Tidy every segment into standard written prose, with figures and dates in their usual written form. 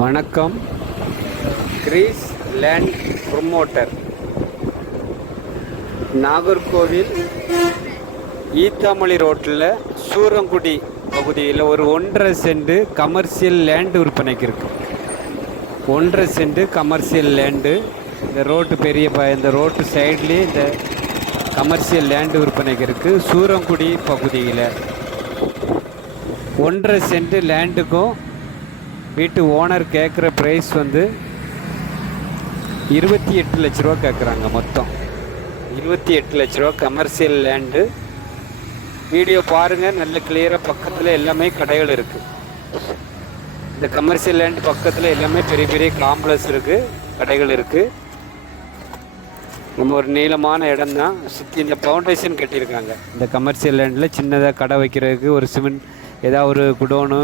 வணக்கம். Grease land promoter, Nagercoil Eathamozhi ரோட்டில் சூரங்குடி பகுதியில் ஒரு 1.5 சென்ட் கமர்ஷியல் லேண்டு விற்பனைக்கு இருக்குது. 1.5 சென்ட் கமர்ஷியல் லேண்டு. இந்த ரோட்டு இந்த ரோட்டு சைட்லேயே இந்த கமர்ஷியல் லேண்டு விற்பனைக்கு இருக்குது. சூரங்குடி பகுதியில் 1.5 சென்ட் லேண்டுக்கும் வீட்டு ஓனர் கேட்குற ப்ரைஸ் 28 லட்ச ரூபா கேட்குறாங்க. மொத்தம் 28 லட்ச ரூபா கமர்ஷியல் லேண்டு. வீடியோ பாருங்கள், நல்ல கிளியராக. பக்கத்தில் எல்லாமே கடைகள் இருக்குது. இந்த கமர்ஷியல் லேண்டு பக்கத்தில் எல்லாமே பெரிய பெரிய காம்ப்ளெக்ஸ் இருக்குது, கடைகள் இருக்குது. நம்ம ஒரு நீளமான இடம் தான். சுற்றி இந்த ஃபவுண்டேஷன் கட்டியிருக்காங்க. இந்த கமர்ஷியல் லேண்டில் சின்னதாக கடை வைக்கிறதுக்கு, ஒரு சிமெண்ட் ஏதாவது ஒரு குடோனு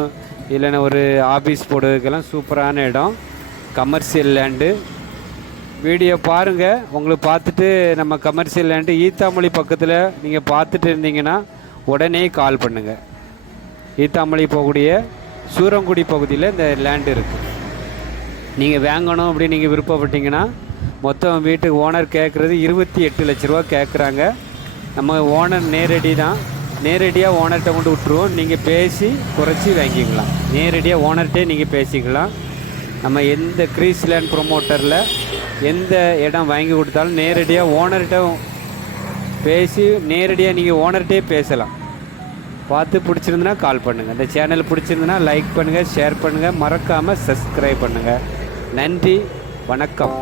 இல்லைன்னா ஒரு ஆஃபீஸ் போடுறதுக்கெல்லாம் சூப்பரான இடம் கமர்ஷியல் லேண்டு. வீடியோ பாருங்கள். உங்களுக்கு பார்த்துட்டு நம்ம கமர்ஷியல் லேண்டு ஈத்தாமொழி பக்கத்தில் நீங்கள் பார்த்துட்டு இருந்தீங்கன்னா உடனே கால் பண்ணுங்கள். ஈத்தாமொழி போகக்கூடிய சூரங்குடி பகுதியில் இந்த லேண்டு இருக்குது. நீங்கள் வாங்கணும் அப்படின்னு நீங்கள் விருப்பப்பட்டீங்கன்னா மொத்தம் வீட்டுக்கு ஓனர் கேட்குறது 28 லட்ச ரூபா கேட்குறாங்க. நம்ம ஓனர் நேரடியாக ஓனர்கிட்ட கொண்டு விட்ருவோம். நீங்கள் பேசி குறைச்சி வாங்கிக்கலாம். நேரடியாக ஓனர்கிட்டே நீங்கள் பேசிக்கலாம். நம்ம எந்த கிரீஸ் லேண்ட் ப்ரொமோட்டரில் எந்த இடம் வாங்கி கொடுத்தாலும் நேரடியாக ஓனர்கிட்ட பேசி நேரடியாக நீங்கள் ஓனர்கிட்டே பேசலாம். பார்த்து பிடிச்சிருந்துன்னா கால் பண்ணுங்கள். இந்த சேனல் பிடிச்சிருந்துன்னா லைக் பண்ணுங்கள், ஷேர் பண்ணுங்கள், மறக்காமல் சப்ஸ்கிரைப் பண்ணுங்கள். நன்றி, வணக்கம்.